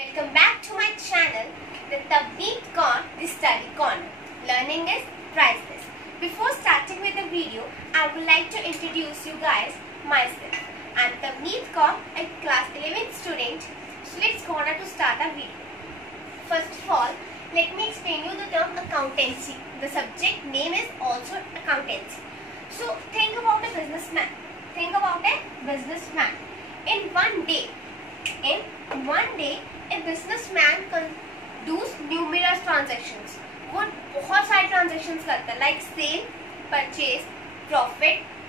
Welcome back to my channel, the Tavneet Kaur, the Study Corner. Learning is priceless. Before starting with the video, I would like to introduce you guys myself. I am Tavneet Kaur, a class 11th student. So let's go on to start our video. First of all, let me explain you the term accountancy. The subject name is also accountancy. So think about a businessman. Think about a businessman. In one day, a businessman can do numerous transactions. वो बहुत सारे transactions करता है, like sale, purchase,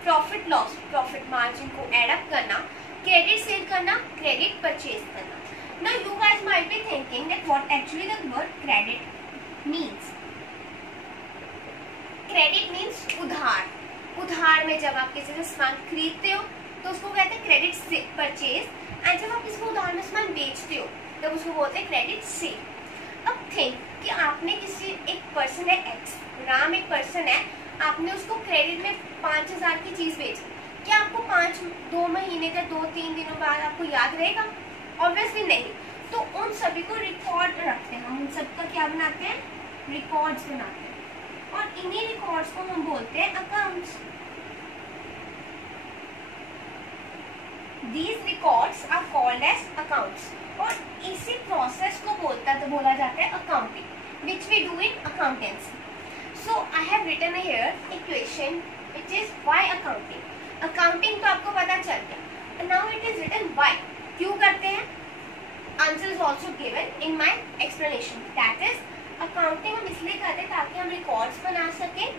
profit loss, profit margin को add up करना, credit sale करना, credit purchase करना. Now you guys might be thinking that what actually the word credit means. Credit means उधार में जब आप किसी से सामान खरीदते हो तो उसको कहते हैं क्रेडिट से परचेज, एंड जब आप किसी को उधार में सामान बेचते हो तब उसको बोलते हैं क्रेडिट सेल. अब थिंक कि आपने किसी एक पर्सन है एक्स, राम एक पर्सन है, आपने उसको क्रेडिट में 5000 की चीज बेची. क्या आपको 2 महीने का 2-3 दिनों बाद आपको याद रहेगा? ऑब्वियसली नहीं. तो उन सभी को रिकॉर्ड रखते हैं, हम उन सबका क्या बनाते हैं? रिकॉर्ड्स बनाते हैं, और इन्हीं रिकॉर्ड्स को हम बोलते हैं accounts. These records are called as accounts. और इसी प्रोसेस को बोला जाता है accounting, which we do in accountancy. So I have written here equation which is why accounting. Accounting तो आपको पता चल गया. Now it is written why. क्यों करते हैं? Answer is also given in my explanation. That is accounting हम इसलिए करते हैं ताकि हम records बना सकें,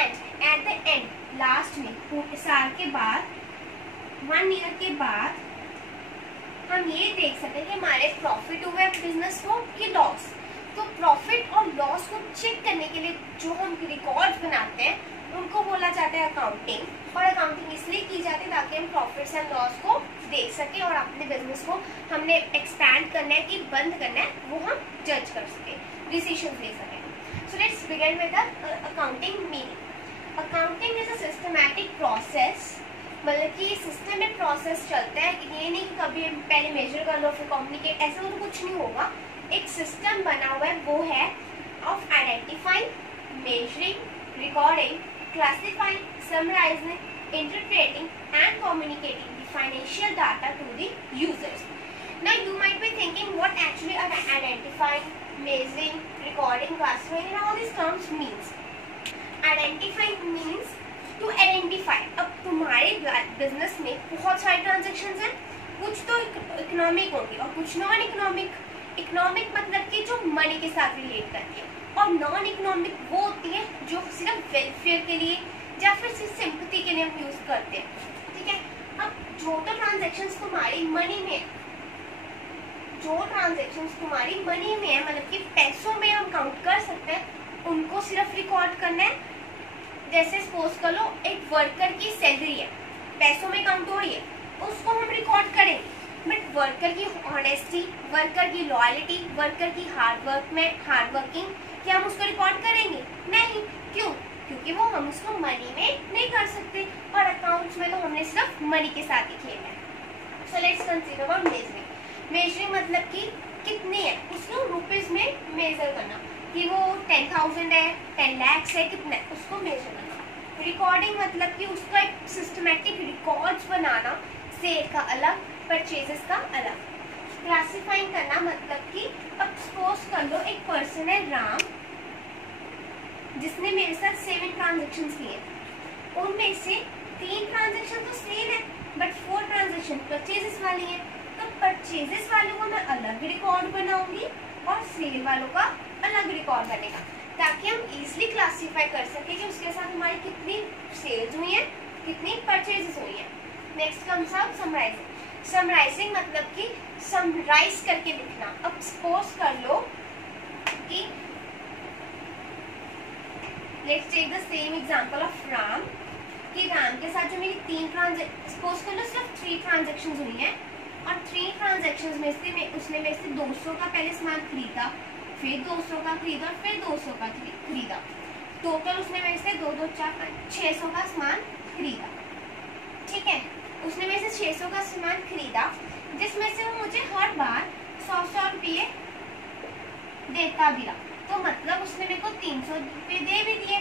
and at the end last में साल के बाद 1 ईयर के बाद हम ये देख सकते हैं कि हमारे प्रॉफिट हुआ है बिजनेस को कि लॉस. तो प्रॉफिट और लॉस को चेक करने के लिए जो हम रिकॉर्ड्स बनाते हैं उनको बोला जाता है अकाउंटिंग. और अकाउंटिंग इसलिए की जाती है ताकि हम प्रॉफिट्स एंड लॉस को देख सकें और अपने बिजनेस को हमने एक्सपैंड करना है कि बंद करना है वो हम जज कर सकें, डिसीजन ले सकें. So let's begin with the accounting meaning. Accounting is a systematic process. मतलब कि सिस्टम में प्रोसेस चलता है, ये नहीं कि कभी पहले मेजर कर लो फिर कम्युनिकेट, ऐसा तो कुछ नहीं होगा. एक सिस्टम बना हुआ है, वो है of identifying, measuring, recording, classifying, summarising, interpreting and communicating the financial data to the users. Now you might be thinking what actually are identifying, measuring, recording, classifying and all this terms means. Identifying means to identify. अब तुम्हारे business में बहुत सारे transactions हैं, कुछ तो economic होगी और कुछ नॉन इकोनॉमिक. इकोनॉमिक मतलब कि जो मनी के साथ रिलेट करती है, और नॉन इकोनॉमिक वो होती है जो सिर्फ वेलफेयर के लिए या फिर सिर्फ सिंपैथी के लिए हम यूज करते हैं. ठीक है. अब जो तो ट्रांजेक्शन्स तुम्हारी मनी में है, मतलब कि पैसों में हम काउंट कर सकते हैं, उनको सिर्फ रिकॉर्ड करना है. जैसे सपोज कर लो एक वर्कर की सैलरी है, पैसों में काउंट हो रही है, उसको हम रिकॉर्ड करेंगे. बट वर्कर की ऑनेस्टी, वर्कर की लॉयल्टी, वर्कर की हार्ड वर्किंग, क्या हम उसको रिकॉर्ड करेंगे? नहीं. क्यों? क्योंकि वो हम उसको मनी में नहीं कर सकते, और अकाउंट्स में तो हमने सिर्फ मनी के साथ ही खेलना है. So let's consider about measuring. Measuring मतलब कि कितनी है उसको रुपीज में मेजर करना, कि वो 10,000 है, 10 लाख है, कितना है उसको मेजर करना. रिकॉर्डिंग मतलब कि उसका एक सिस्टमैटिक रिकॉर्ड्स बनाना, सेल का अलग, परचेजेस का अलग. क्लासिफाइंग करना मतलब कि अब सपोज कर लो एक पर्सन है राम, जिसने मेरे साथ 7 ट्रांजेक्शन्स किए. उनमें से 3 ट्रांजेक्शन तो सेल है, बट 4 ट्रांजेक्शन परचेजेस वाली है. तो परचेजेस वालों को मैं अलग रिकॉर्ड बनाऊंगी और सेल वालों का अलग रिकॉर्ड बनेगा, ताकि हम इजिली क्लासीफाई कर सके कि उसके साथ हमारी कितनी सेल्स हुई हैं, कितनी परचेजेस हुई हैं. Next comes out summarising. Summarising मतलब कि समराइज करके लिखना. अब सपोज कर लो कि let's take the same example of Ram, कि राम के साथ जो मेरी 3 सपोज कर लो सिर्फ 3 ट्रांजेक्शन्स हुई हैं, और 3 ट्रांजेक्शन्स में से उसने मेरे से 200 का पहले सामान खरीदा, फिर 200 का खरीदा, फिर 200 का खरीदा. टोटल उसने मेरे से 600 का सामान खरीदा. ठीक है. उसने मेरे से 600 का सामान खरीदा, जिसमें से वो मुझे हर बार 100-100 रुपये लिए, देता भी रहा। तो मतलब उसने मेरे को 300 रुपये दे भी दिए।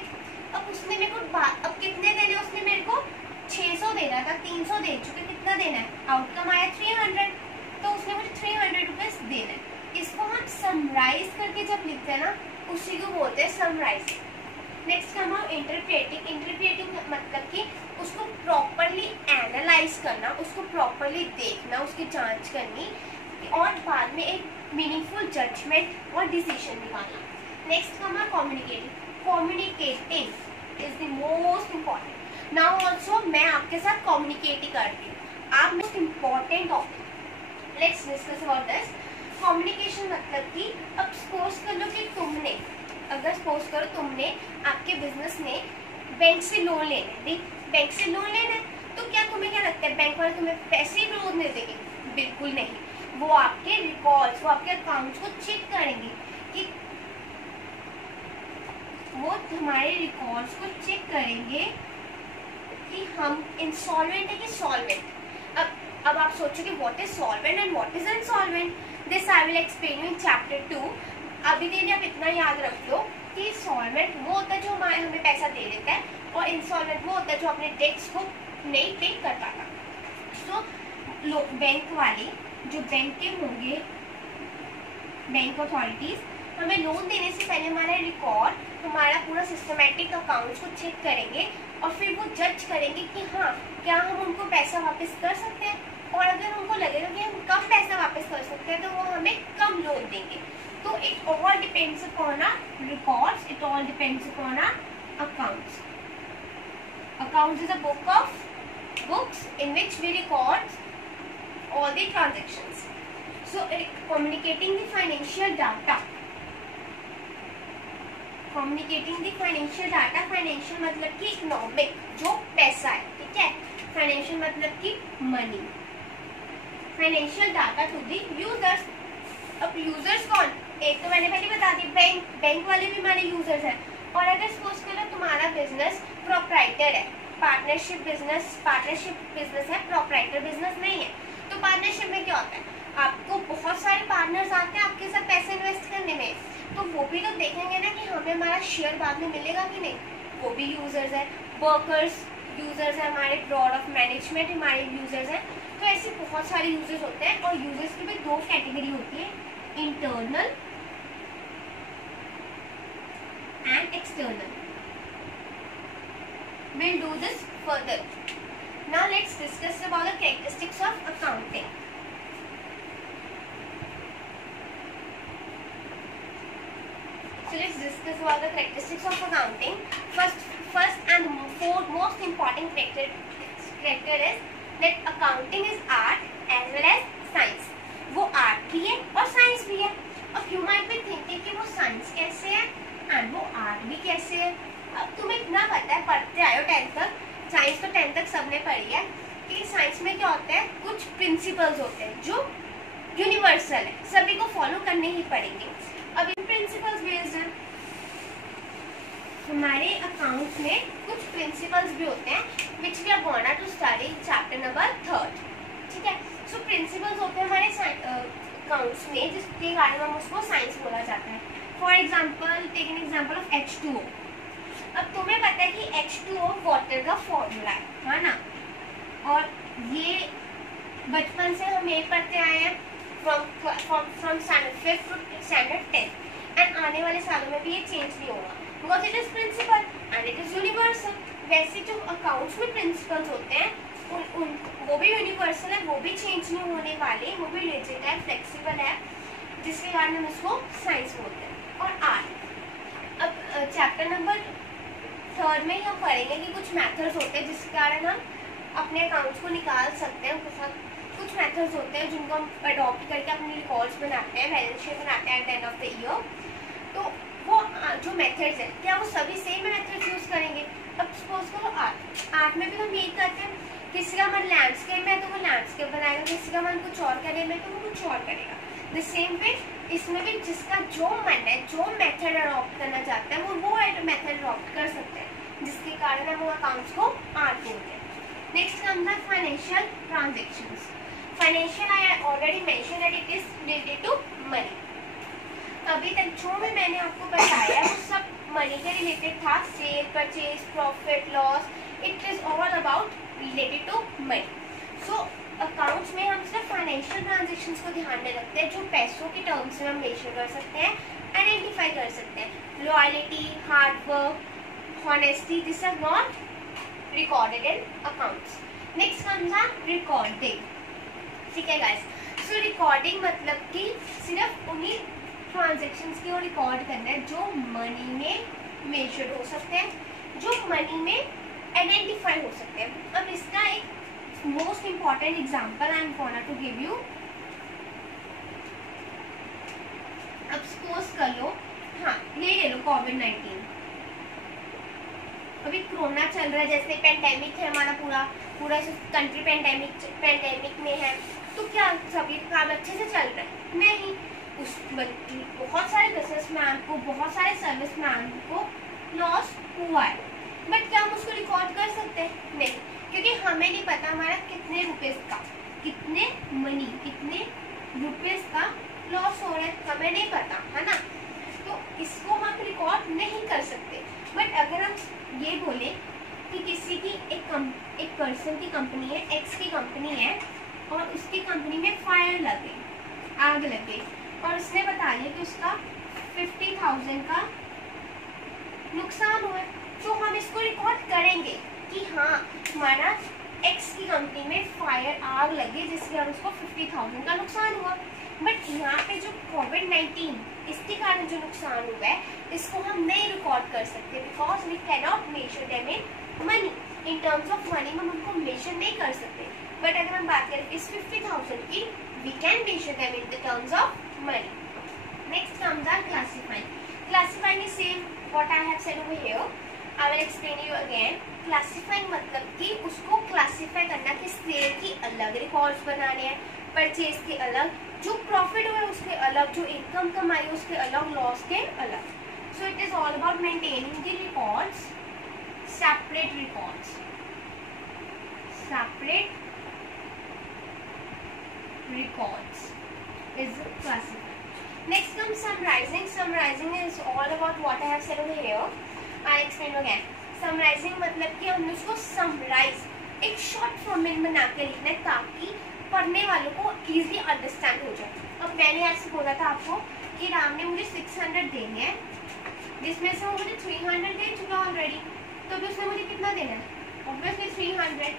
अब उसने मेरे को अब कितने देने, उसने मेरे को 600 देना था, 300 दे चुके, कितना देना है, आउटकम आया 300, तो उसने मुझे 300 रुपीज देना है। इसको हम समराइज करके जब लिखते हैं ना, उसी को बोलते हैं समराइज। नेक्स्ट हम इंटरप्रेटिंग। इंटरप्रेटिंग मतलब कि उसको प्रॉपरली एनालाइज करना, उसको प्रॉपरली देखना, उसकी जांच करनी और बाद में एक मीनिंगफुल जजमेंट और डिसीजन निकालना। नेक्स्ट हम communicating. Communicating is the most important. Now also मैं आपके साथ कम्युनिकेट ही करती हूँ, आप most important topic. Let's discuss about this. Communication मतलब कि अब सपोज कर लो कि तुमने, अगर सपोज करो तुमने, आपके बिजनेस ने बैंक से लोन लेना है, बैंक से लोन लेना है, तो क्या तुम्हें क्या लगता है बैंक वाले तुम्हें पैसे ही लोन दे देंगे? बिल्कुल नहीं। वो आपके रिकॉर्ड्स, वो आपके अकाउंट्स को चेक करेंगे कि वो तुम्हारे रिकॉर्ड्स को चेक करेंगे कि हम इंसॉल्वेंट है कि सॉल्वेंट। अब आप सोचोगे what is solvent and what is insolvent. This I will explain you in chapter 2। अभी के लिए आप इतना याद रख लो कि सॉल्वेंट वो होता है जो हमें पैसा दे देता है, और इंसॉल्वेंट वो होता है जो अपने डेट्स को नहीं पे कर पाता। सो बैंक वाले, जो बैंक के होंगे, बैंक अथॉरिटीज, हमें लोन देने से पहले हमारा रिकॉर्ड, हमारा पूरा सिस्टमैटिक अकाउंट्स को चेक करेंगे और फिर वो जज करेंगे कि हाँ, क्या हम उनको पैसा वापस कर सकते हैं, और अगर उनको लगेगा कि हम कम पैसा वापस कर सकते हैं तो वो हमें कम लोन देंगे। तो it all depends upon our records, it all depends upon our accounts. Accounts is a book of books in which we record all the transactions. So communicating the financial data. Communicating the financial data. Financial मतलब कि economic, जो पैसा है, ठीक है। Financial मतलब कि money. Financial data to the users. अब यूजर्स कौन? एक तो मैंने पहले बता दी, बैंक वाले भी हमारे यूजर्स हैं। और अगर सपोज करो तुम्हारा बिजनेस प्रोप्राइटर है, पार्टनरशिप बिजनेस है, प्रोप्राइटर बिजनेस नहीं है, तो पार्टनरशिप में क्या होता है, आपको बहुत सारे पार्टनर्स आते हैं आपके साथ पैसे इन्वेस्ट करने में, तो वो भी तो देखेंगे ना कि हमें हमारा शेयर बाद में मिलेगा कि नहीं। वो भी यूजर्स है, वर्कर्स यूजर्स है, हमारे बोर्ड ऑफ मैनेजमेंट हमारे यूजर्स हैं। तो ऐसे बहुत सारे यूजर्स होते हैं, और यूजर्स की भी दो कैटेगरी होती है, internal and external. We'll do this further. Now let's discuss about the characteristics of accounting. So let's discuss about the characteristics of accounting. First and most important character is that accounting is art as well as science. वो art भी है और science भी है। अब you might be thinking कि वो science कैसे है एंड वो आर्ट भी कैसे है। अब तुम्हें इतना पता है, पढ़ते आए हो 10th तक, साइंस तो 10th तक सबने पढ़ी है कि साइंस में क्या होता है, कुछ प्रिंसिपल्स होते हैं जो यूनिवर्सल है, सभी को फॉलो करने ही पड़ेंगे। अब इन प्रिंसिपल्स बेस्ड है, हमारे अकाउंट्स में कुछ प्रिंसिपल्स भी होते हैं which we are gonna to study chapter number 3, ठीक है। सो प्रिंसिपल्स होते हैं हमारे अकाउंट्स में, जिसके कारण हम उसको साइंस बोला जाता है। For example, take an example of H2O। अब तुम्हें पता है कि H2O वाटर का फॉर्मूला है ना, और ये बचपन से हम यही पढ़ते आए हैं फ्रॉम स्टैंडर्ड 5 टू स्टैंडर्ड 10, एंड आने वाले सालों में भी ये चेंज नहीं होगा, because it is principle and it is universal. वैसे जो अकाउंट्स में प्रिंसिपल्स होते हैं वो भी यूनिवर्सल है, वो भी चेंज नहीं होने वाले, वो भी रिजिड है, फ्लेक्सिबल है, जिसके कारण हम इसको साइंस बोलते हैं। और आर्ट, अब चैप्टर नंबर 3 में हम पढ़ेंगे कि कुछ मेथड्स होते हैं जिसके कारण हम अपने अकाउंट्स को निकाल सकते हैं। कुछ मेथड्स होते हैं जिनको हम अडॉप्ट करके अपने रिकॉर्ड्स बनाते हैं, बैलेंस शीट बनाते हैं at the end of the year. तो वो जो मेथड्स हैं, क्या वो सभी सेम मेथड्स यूज करेंगे? अब सपोज करो आर्ट में भी हम यही करते हैं, किसी का मन लैंडस्केप में है तो वो लैंडस्केप बनाएगा, किसी का मन कुछ और करने में तो वो कुछ और करेगा। द सेम वे इसमें भी जिसका जो मन है, जो मेथड अडॉप्ट करना चाहता है, वो मेथड अडॉप्ट कर सकते हैं, जिसके कारण हम अकाउंट्स को आर्ट बोलते हैं। Next comes the financial transactions. Financial, I already mention that it is related to money. जो भी मैंने आपको बताया वो सब मनी के रिलेटेड था, sale, purchase, profit, loss, it is all about related to money. So accounts में हम सिर्फ फाइनेंशियल ट्रांजेक्शन्स को ध्यान में रखते हैं, जो पैसों के टर्म्स में हम मेजर कर सकते हैं, आइडेंटिफाई कर सकते हैं. Loyalty, hard work, honesty, this are not recorded in accounts. Next comes our recording. ठीक है गाइस. सो रिकॉर्डिंग मतलब कि सिर्फ उन्हीं ट्रांजेक्शन्स को रिकॉर्ड करना है जो मनी में मेजर हो सकते हैं, जो मनी में आइडेंटिफाई हो सकते हैं. अब इसका एक most important example I am gonna to give you. अब सपोज कर लो, हाँ ये ले लो कोविड-19. अभी कोरोना चल रहा है, जैसे पेंडेमिक है, हमारा पूरा कंट्री पेंडेमिक में है, तो क्या सभी काम अच्छे से चल रहा है? नहीं. उस बहुत सारे बिजनेसमैन को, बहुत सारे सर्विसमैन को लॉस हुआ है, बट क्या हम उसको रिकॉर्ड कर सकते हैं? नहीं, क्योंकि हमें नहीं पता हमारा कितने रुपीस का, कितने रुपीस का लॉस हो रहा है, हमें नहीं पता है ना. तो इसको हम रिकॉर्ड नहीं कर सकते. बट अगर हम ये बोले कि किसी की एक पर्सन की कंपनी है, एक्स की कंपनी है, और उसकी कंपनी में फायर लगे, आग लगे, और उसने बता दिया कि उसका 50,000 का नुकसान हुआ, तो हम इसको रिकॉर्ड करेंगे कि हाँ हमारा एक्स की कंपनी में फायर, आग लगी, जिसके कारण उसको 50,000 का नुकसान हुआ. बट यहाँ पे जो कोविड-19 इसके कारण जो नुकसान हुआ है, इसको हम नहीं रिकॉर्ड कर सकते, because we can not measure them in money. In terms of money हम उनको मेजर नहीं कर सकते. बट अगर हम बात करें इस 50,000 की, we can measure them in the terms of money. Next comes our classifying. Classifying is same what I have said over here. I will explain you again. Classifying मतलब कि उसको क्लासिफाई करना कि सेल की अलग रिकॉर्ड्स बनाने हैं, purchase के अलग, जो प्रॉफिट हुआ उसके अलग, जो इनकम कमाई उसके अलग, लॉस के अलग. So it is all about maintaining the records, separate records, separate records is classified. Next comes summarizing. Summarizing is all about what I have said over here. I explain again. Summarizing मतलब कि हमने उसको summarize एक short form में बना के लिखना है, ताकि पढ़ने वालों को easily understand हो जाए. अब मैंने ऐसे बोला था आपको कि राम ने मुझे 600 देने हैं, जिसमें से वो मुझे 300 दे चुका ऑलरेडी, तो अभी उसने मुझे कितना देना है? ऑब्वियसली 300.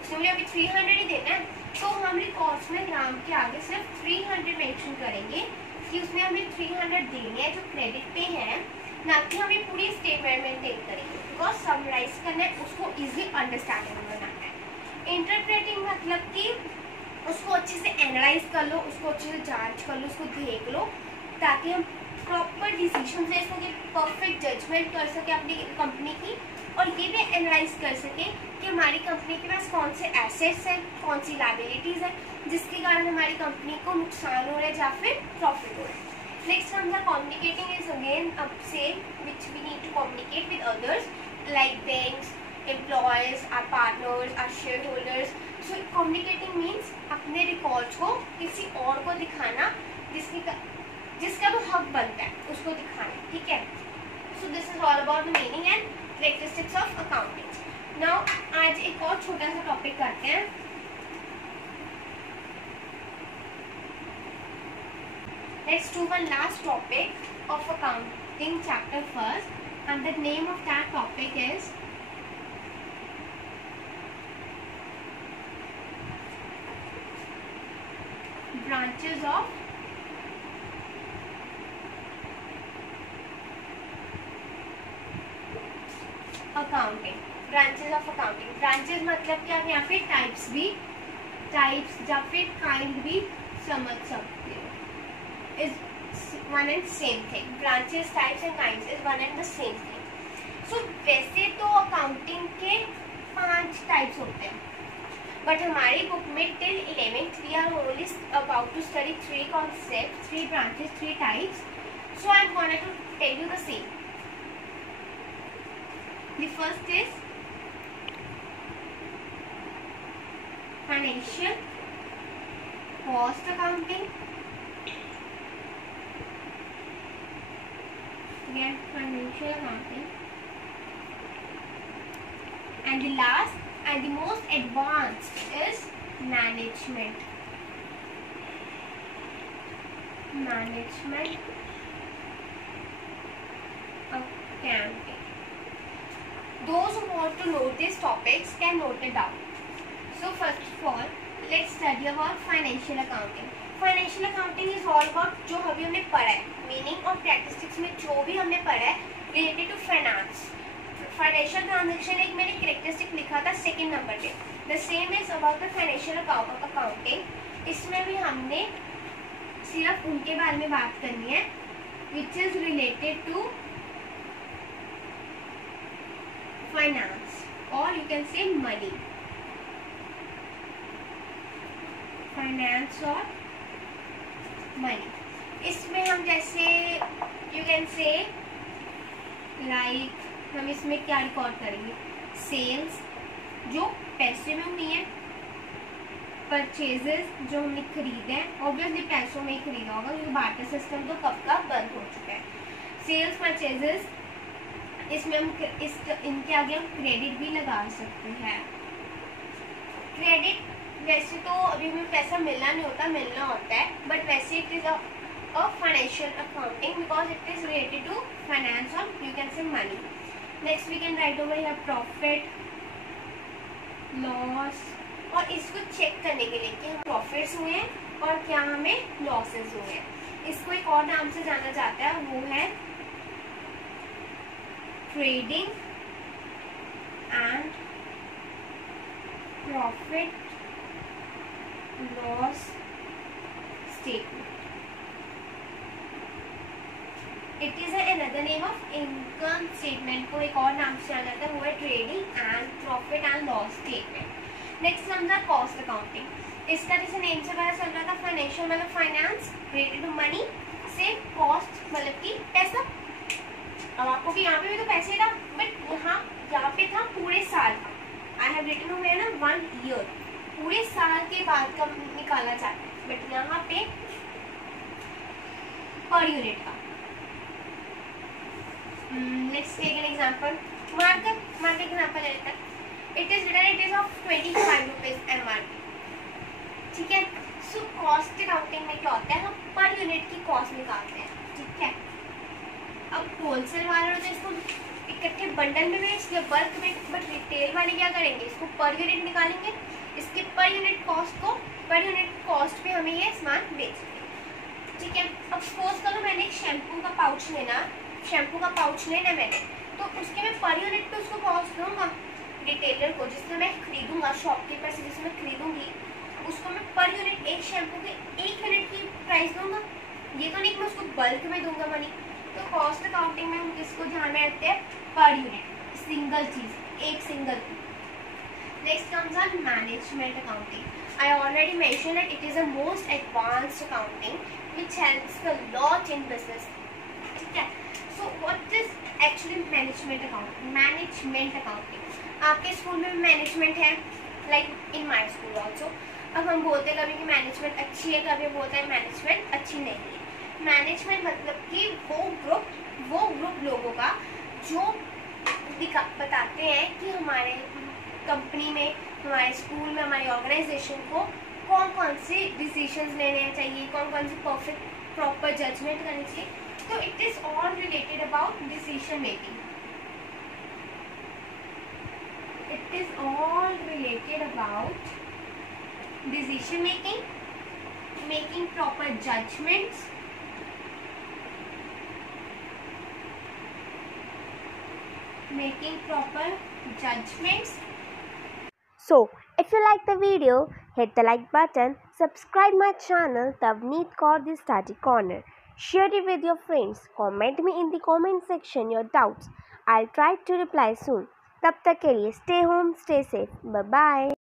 उसने मुझे अभी 300 ही देना है, तो हम रिकॉर्ड्स में राम के आगे सिर्फ 300 मेंशन करेंगे कि उसने हमें 300 देने हैं जो क्रेडिट पे हैं, ना कि हमें पूरी स्टेटमेंट मेंटेन करेंगे, बिकॉज समराइज करना है, उसको इजीली अंडरस्टैंडेबल बनाना है. इंटरप्रेटिंग मतलब कि उसको अच्छे से एनालाइज कर लो, उसको अच्छे से जांच कर लो, उसको देख लो, ताकि हम प्रॉपर डिसीजन ले सके, परफेक्ट जजमेंट कर सके अपनी कंपनी की, और ये भी एनालाइज कर सके कि हमारी कंपनी के पास कौन से एसेट्स हैं, कौन सी लायबिलिटीज हैं, जिसके कारण हमारी कंपनी को नुकसान हो रहा है या फिर प्रॉफिट हो रहा है. Next comes communicating is again a sale which we need to communicate with others like banks, employees, our partners, our shareholders. So communicating means अपने रिकॉर्ड्स को किसी और को दिखाना, जिसका वो हक बनता है उसको दिखाना. ठीक है. So this is all about the meaning and characteristics of accounting. Now आज एक और छोटा सा टॉपिक करते हैं. Let's do one last topic of accounting chapter first, and the name of that topic is branches of accounting. Branches of accounting. Branches मतलब कि आप यहाँ पे टाइप्स या फिर काइंड भी समझ सकते हो. Is one and same thing. Branches, types and kinds is one and the same thing. So वैसे तो अकाउंटिंग के 5 टाइप्स होते हैं, बट हमारी बुक में till 11th we are only about to study 3 concepts, 3 branches, 3 types. So I am going to tell you the same. The first is financial cost accounting, get financial accounting. And the last and the most advanced is management. Management accounting. Those who want to know these topics can note it down. So first of all, let's study about financial accounting. Financial accounting is all about जो अभी हमने पढ़ा है, meaning और प्रैक्टिस्टिक्स में जो भी हमने पढ़ा है related to finance. Financial transaction एक मैंने कैरेक्टरिस्टिक लिखा था सेकंड नंबर पे. The same is about the financial accounting. इसमें भी हमने सिर्फ उनके बारे में बात करनी है which is related to finance और you can say money. Finance और मनी. इसमें हम जैसे यू कैन से लाइक हम इसमें क्या रिकॉर्ड करेंगे, सेल्स जो पैसे में हुई है, परचेजेस जो हमने खरीदे हैं, ऑब्वियसली पैसों में ही खरीदा होगा क्योंकि बार्टर सिस्टम तो कब का बंद हो चुका है. सेल्स परचेजेस इसमें हम इनके आगे हम क्रेडिट भी लगा सकते हैं. क्रेडिट वैसे तो अभी हमें पैसा मिलना नहीं होता, मिलना होता है, बट वैसे it is a financial accounting because it is related to finance और you can say money. Next we can write over here profit loss और इसको चेक करने के लिए कि हम प्रॉफिट्स हुए हैं और क्या हमें लॉसेस हुए हैं. इसको एक और नाम से जाना जाता है, वो है trading and profit loss statement. It is another name of income statement. को एक और नाम से जाना जाता है, वो है trading and profit and loss statement. Next समझा कॉस्ट अकाउंटिंग. इसका जैसे नेम से पता चल रहा था फाइनेंशियल मतलब फाइनेंस रिलेटेड टू मनी से कॉस्ट मतलब कि पैसा. अब आपको भी यहाँ पे भी तो पैसे था, बट यहाँ पे था पूरे साल का. आई हैव रिटन हुए ना 1 ईयर, पूरे साल के बाद का निकाला जाता है, बट यहाँ पे पर यूनिट का. Let's take an example. Market example ले लेते हैं. It is written it is of 25 rupees MRP. ठीक है. सो कॉस्ट अकाउंटिंग में क्या होता है, हम पर यूनिट की कॉस्ट निकालते हैं. ठीक है. अब होलसेल वाले तो इसको इकट्ठे बंडल में बेच या बल्क में, बट रिटेल वाले क्या करेंगे, इसको पर यूनिट निकालेंगे. इसके पर यूनिट कॉस्ट पे हमें ये सामान बेचेंगे. ठीक है. अब सपोज करो मैंने एक शैम्पू का पाउच लेना मैंने, तो उसके मैं पर यूनिट पे उसको कॉस्ट दूंगा रिटेलर को, जिससे मैं खरीदूंगा शॉपकीपर से, जिससे मैं खरीदूंगी उसको मैं पर यूनिट एक शैम्पू के 1 यूनिट की प्राइस दूंगा. ये तो नहीं कि मैं उसको बल्क में दूंगा मनी. तो कॉस्ट अकाउंटिंग में हम किसको ध्यान में रखते हैं, पर यूनिट, सिंगल चीज, एक single. Next comes on management accounting. I already mentioned that it is a most advanced accounting which helps a lot in business. ठीक है. So what is actually management accounting? Management accounting. आपके school में management है, like in my school also. अब हम बोलते हैं कभी कि मैनेजमेंट अच्छी है, कभी बोलते हैं मैनेजमेंट अच्छी नहीं है. मैनेजमेंट मतलब कि वो ग्रुप लोगों का जो बताते हैं कि हमारे कंपनी में, हमारे स्कूल में, हमारी ऑर्गेनाइजेशन को कौन कौन से डिसीजंस लेने चाहिए, कौन कौन सी प्रॉपर जजमेंट करनी चाहिए. तो it is all related about decision making. It is all related about decision making proper judgements, making proper judgments. So, if you like the video, hit the like button, subscribe my channel Tavneet Kaur the Study Corner. Share it with your friends. Comment me in the comment section your doubts. I'll try to reply soon. तब तक के लिए stay home, stay safe. Bye bye.